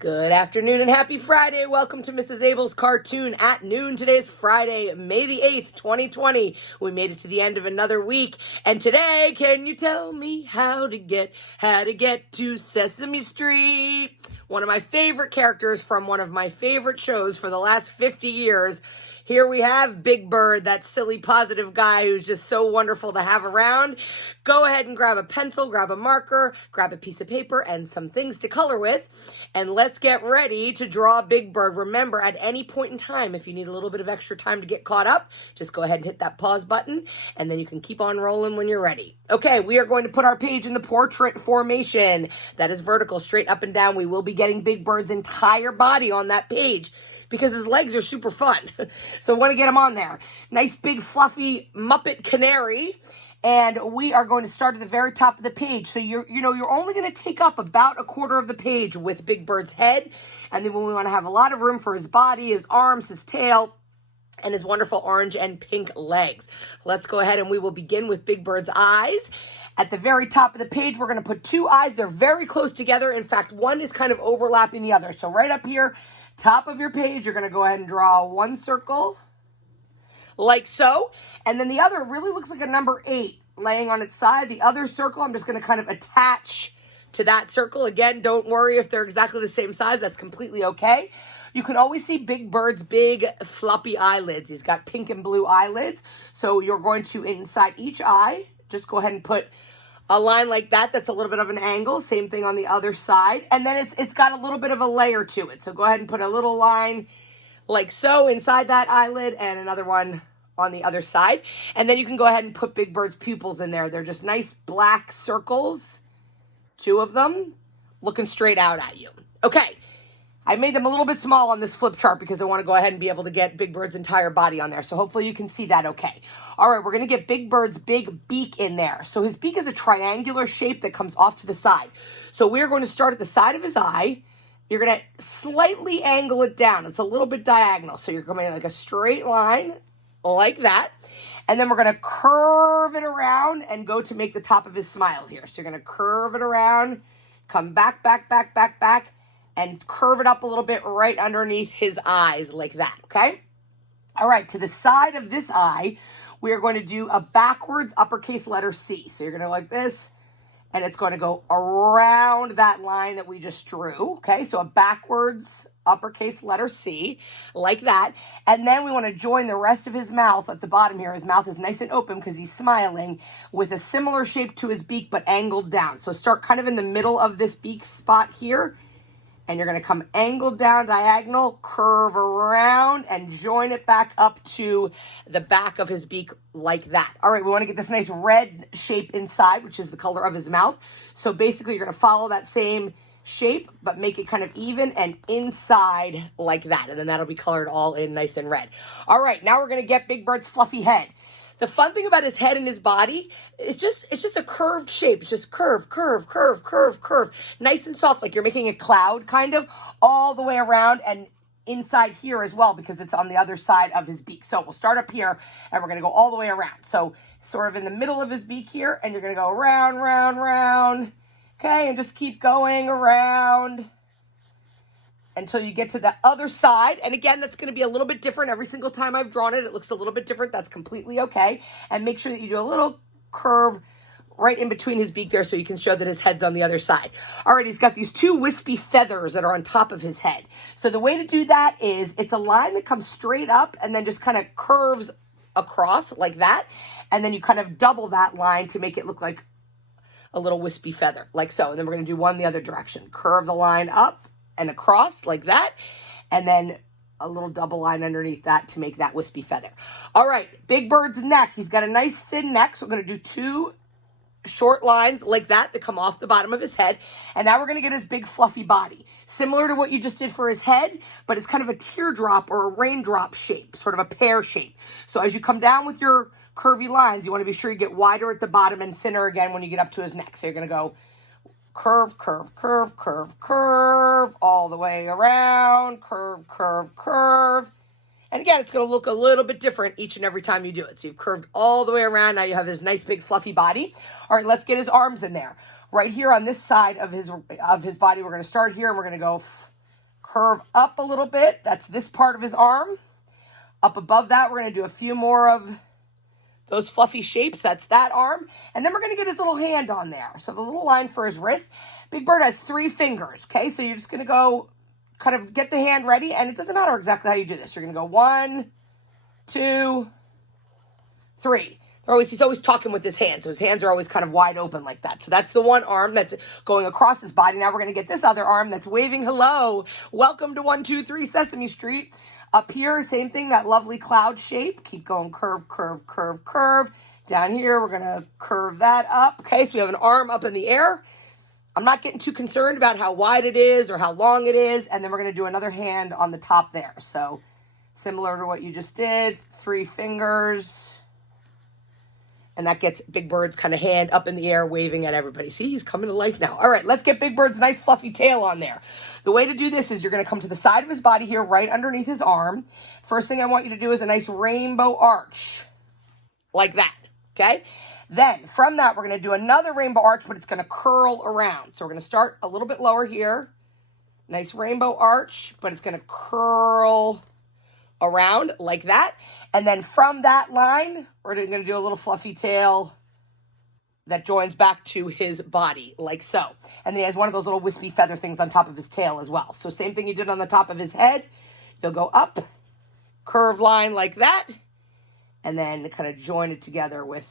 Good afternoon and happy Friday. Welcome to Mrs. Abell's Cartoon at Noon. Today's Friday, May the 8th, 2020. We made it to the end of another week. And today, can you tell me how to get to Sesame Street? One of my favorite characters from one of my favorite shows for the last 50 years. Here we have Big Bird, that silly positive guy who's just so wonderful to have around. Go ahead and grab a pencil, grab a marker, grab a piece of paper, and some things to color with. And let's get ready to draw Big Bird. Remember, at any point in time, if you need a little bit of extra time to get caught up, just go ahead and hit that pause button, and then you can keep on rolling when you're ready. Okay, we are going to put our page in the portrait formation. That is vertical, straight up and down. We will be getting Big Bird's entire body on that page, because his legs are super fun. So I want to get him on there. Nice big fluffy Muppet canary. And we are going to start at the very top of the page. So you're only going to take up about a quarter of the page with Big Bird's head. And then we want to have a lot of room for his body, his arms, his tail, and his wonderful orange and pink legs. Let's go ahead and we will begin with Big Bird's eyes. At the very top of the page, we're going to put two eyes. They're very close together. In fact, one is kind of overlapping the other. So right up here, top of your page, you're going to go ahead and draw one circle, like so. And then the other really looks like a number 8 laying on its side. The other circle, I'm just going to kind of attach to that circle. Again, don't worry if they're exactly the same size. That's completely okay. You can always see Big Bird's big floppy eyelids. He's got pink and blue eyelids. So you're going to, inside each eye, just go ahead and put a line like that. That's a little bit of an angle. Same thing on the other side. And then it's got a little bit of a layer to it. So go ahead and put a little line like so inside that eyelid and another one on the other side. And then you can go ahead and put Big Bird's pupils in there. They're just nice black circles, 2 of them, looking straight out at you. Okay. I made them a little bit small on this flip chart because I want to go ahead and be able to get Big Bird's entire body on there. So hopefully you can see that okay. All right, we're going to get Big Bird's big beak in there. So his beak is a triangular shape that comes off to the side. So we're going to start at the side of his eye. You're going to slightly angle it down. It's a little bit diagonal. So you're going like a straight line like that. And then we're going to curve it around and go to make the top of his smile here. So you're going to curve it around, come back, and curve it up a little bit right underneath his eyes like that, okay? All right, to the side of this eye, we are going to do a backwards uppercase letter C. So you're going to like this, and it's going to go around that line that we just drew, okay? So a backwards uppercase letter C, like that. And then we want to join the rest of his mouth at the bottom here. His mouth is nice and open because he's smiling, with a similar shape to his beak, but angled down. So start kind of in the middle of this beak spot here, and you're going to come angled down diagonal, curve around, and join it back up to the back of his beak like that. All right, we want to get this nice red shape inside, which is the color of his mouth. So basically, you're going to follow that same shape, but make it kind of even and inside like that. And then that'll be colored all in nice and red. All right, now we're going to get Big Bird's fluffy head. The fun thing about his head and his body, it's just a curved shape. It's just curve. Nice and soft, like you're making a cloud kind of all the way around and inside here as well, because it's on the other side of his beak. So we'll start up here and we're going to go all the way around. So sort of in the middle of his beak here, and you're going to go round. Okay, and just keep going around until you get to the other side. And again, that's going to be a little bit different every single time I've drawn it. It looks a little bit different. That's completely okay. And make sure that you do a little curve right in between his beak there so you can show that his head's on the other side. All right, he's got these 2 wispy feathers that are on top of his head. So the way to do that is it's a line that comes straight up and then just kind of curves across like that. And then you kind of double that line to make it look like a little wispy feather, like so. And then we're going to do one the other direction. Curve the line up and across like that, and then a little double line underneath that to make that wispy feather. All right, Big Bird's neck. He's got a nice thin neck, so we're going to do 2 short lines like that come off the bottom of his head. And now we're going to get his big fluffy body. Similar to what you just did for his head, but it's kind of a teardrop or a raindrop shape, sort of a pear shape. So as you come down with your curvy lines, you want to be sure you get wider at the bottom and thinner again when you get up to his neck. So you're going to go curve, all the way around, curve. And again, it's going to look a little bit different each and every time you do it. So you've curved all the way around. Now you have his nice big fluffy body. All right, let's get his arms in there. Right here on this side of his body, we're going to start here and we're going to go curve up a little bit. That's this part of his arm. Up above that, we're going to do a few more of those fluffy shapes. That's that arm. And then we're going to get his little hand on there. So the little line for his wrist. Big Bird has 3 fingers, okay? So you're just going to go kind of get the hand ready. And it doesn't matter exactly how you do this. You're going to go 1, 2, 3. He's always talking with his hands. So his hands are always kind of wide open like that. So that's the one arm that's going across his body. Now we're going to get this other arm that's waving hello. Welcome to 123 Sesame Street. Up here, same thing, that lovely cloud shape. Keep going, curve, curve, curve, curve. Down here, we're going to curve that up. Okay, so we have an arm up in the air. I'm not getting too concerned about how wide it is or how long it is. And then we're going to do another hand on the top there. So similar to what you just did, 3 fingers. And that gets Big Bird's kind of hand up in the air waving at everybody. See, he's coming to life now. All right, let's get Big Bird's nice fluffy tail on there. The way to do this is you're going to come to the side of his body here, right underneath his arm. First thing I want you to do is a nice rainbow arch, like that, okay? Then from that, we're going to do another rainbow arch, but it's going to curl around. So we're going to start a little bit lower here. Nice rainbow arch, but it's going to curl around like that. And then from that line, we're going to do a little fluffy tail that joins back to his body, like so. And then he has one of those little wispy feather things on top of his tail as well. So same thing you did on the top of his head. You'll go up, curved line like that, and then kind of join it together with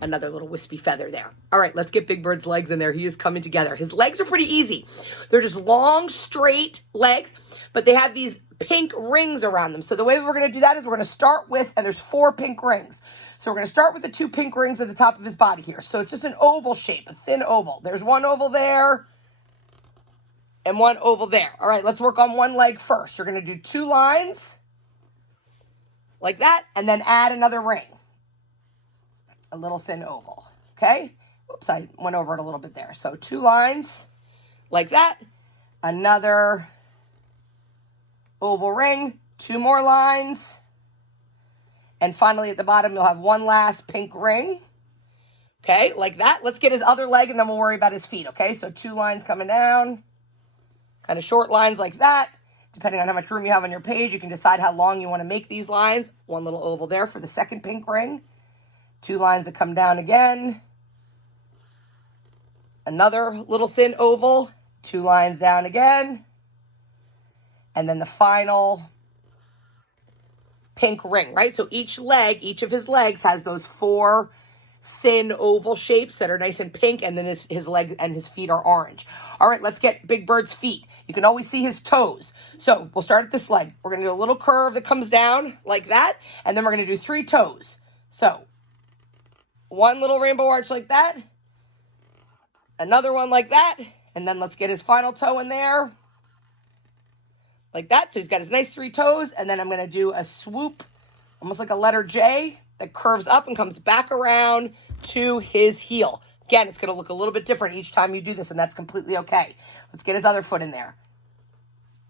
another little wispy feather there. All right, let's get Big Bird's legs in there. He is coming together. His legs are pretty easy. They're just long, straight legs, but they have these pink rings around them. So the way we're going to do that is we're going to start with, and there's 4 pink rings. So we're going to start with the 2 pink rings at the top of his body here. So it's just an oval shape, a thin oval. There's one oval there and one oval there. All right, let's work on one leg first. You're going to do 2 lines like that, and then add another ring. A little thin oval, okay? Oops, I went over it a little bit there. So 2 lines like that, another oval ring, 2 more lines, and finally at the bottom you'll have one last pink ring, okay, like that. Let's get his other leg and then we'll worry about his feet, okay? So 2 lines coming down, kind of short lines like that. Depending on how much room you have on your page, you can decide how long you want to make these lines. One little oval there for the second pink ring. 2 lines that come down again. Another little thin oval. 2 lines down again. And then the final pink ring, right? So each of his legs has those 4 thin oval shapes that are nice and pink, and then his leg and his feet are orange. All right, let's get Big Bird's feet. You can always see his toes. So we'll start at this leg. We're going to do a little curve that comes down like that, and then we're going to do 3 toes. So one little rainbow arch like that, another one like that, and then let's get his final toe in there like that. So he's got his nice 3 toes, and then I'm going to do a swoop, almost like a letter J, that curves up and comes back around to his heel. Again, it's going to look a little bit different each time you do this, and that's completely okay. Let's get his other foot in there.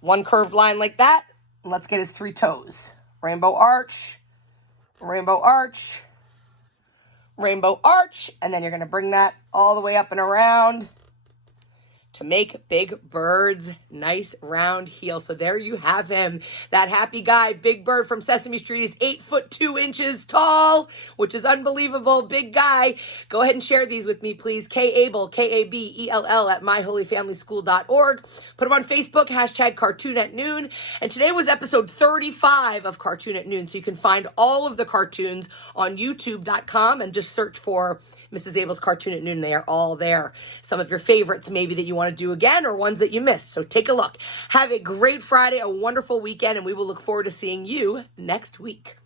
One curved line like that, and let's get his 3 toes. Rainbow arch, rainbow arch, rainbow arch, and then you're going to bring that all the way up and around to make Big Bird's nice round heel. So there you have him, that happy guy, Big Bird from Sesame Street. Is 8 foot 2 inches tall, which is unbelievable. Big guy. Go ahead and share these with me, please. Abell, K-A-B-E-L-L at myholyfamilyschool.org. Put them on Facebook, hashtag Cartoon at Noon. And today was episode 35 of Cartoon at Noon. So you can find all of the cartoons on youtube.com and just search for Mrs. Abell's Cartoon at Noon. They are all there. Some of your favorites maybe that you want to do again, or ones that you missed. So take a look. Have a great Friday, a wonderful weekend, and we will look forward to seeing you next week.